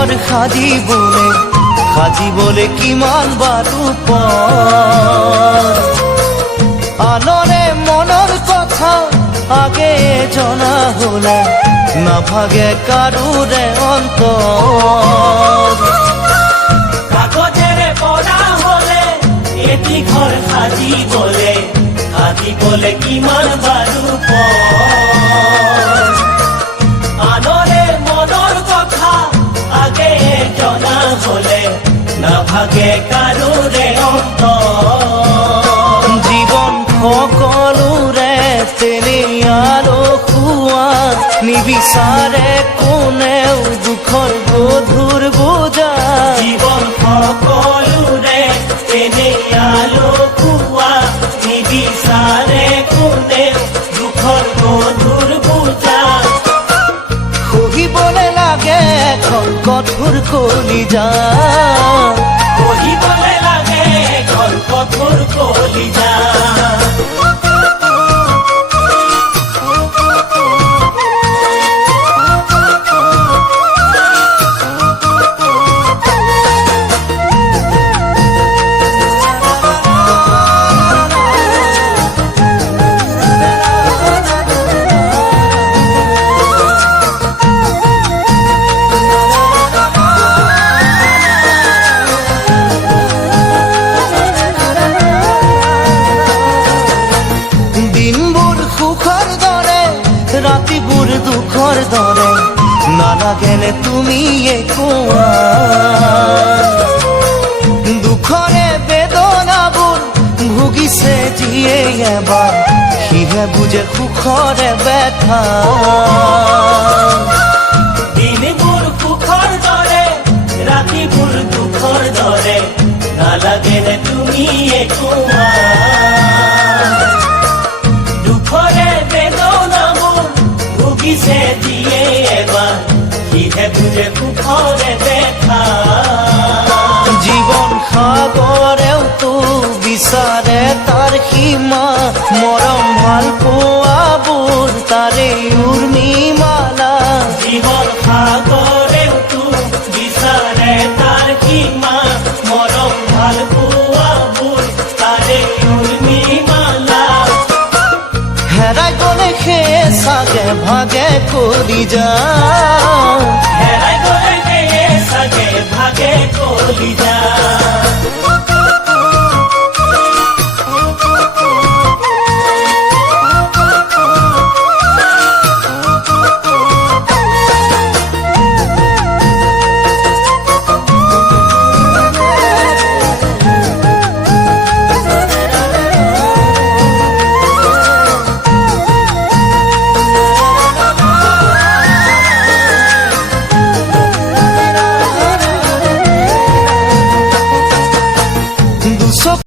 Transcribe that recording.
ঘর সাজি বলে কিমান বাৰু আনৰে মনৰ কথা আগে জনা হলে নাভাগে কাৰোৰে অন্তৰ কাগজেৰে পঢ়া হলে এটি ঘৰ সাজিবলে কিমান বাৰু আনৰে মনৰ কথা আগে জনা হলে নাভাগে কাৰোৰে অন্তৰ জীৱন সকলোৰে তেনেই আলসুৱা নিবিচাৰে কোনেও দুখৰ গধুৰ বোজা জীৱন সকলোৰে তেনেই আলসুৱা নিবিচাৰে কোনেও দুখৰ গধুৰ বোজা সহিবলে লাগে এখন কঠোৰ কলিজা সহিবলে লাগে এখন কঠোৰ কলিজা ৰাতিবোৰ দুখৰ দৰে নালাগেনে তুমি কোৱা দুখৰে বেদনাবোৰ ভুগিছে যিয়ে এবাৰ সিহে বুজে সুখৰে ব্যথা দিনবোৰ সুখৰ দৰে ৰাতিবোৰ দুখৰ দৰে নালাগেনে তুমি কোৱা ভুগিছে দিয়ে এবাৰ সিহে বুজে সুখৰে দেখা জীৱন সাগৰেও তো বিচাৰে তাৰ সীমা মৰম ভাল পোৱাবোৰ তাৰে উৰ্মিমালা জীৱন সাগৰেও তো বিচাৰে তাৰ সীমা মৰম ভাল পোৱাবোৰ তাৰে উৰ্মিমালা হেৰাই গলে চাগে ভাগে কৰি যা হেৰাই গলে চাগে ভাগে কৰি যা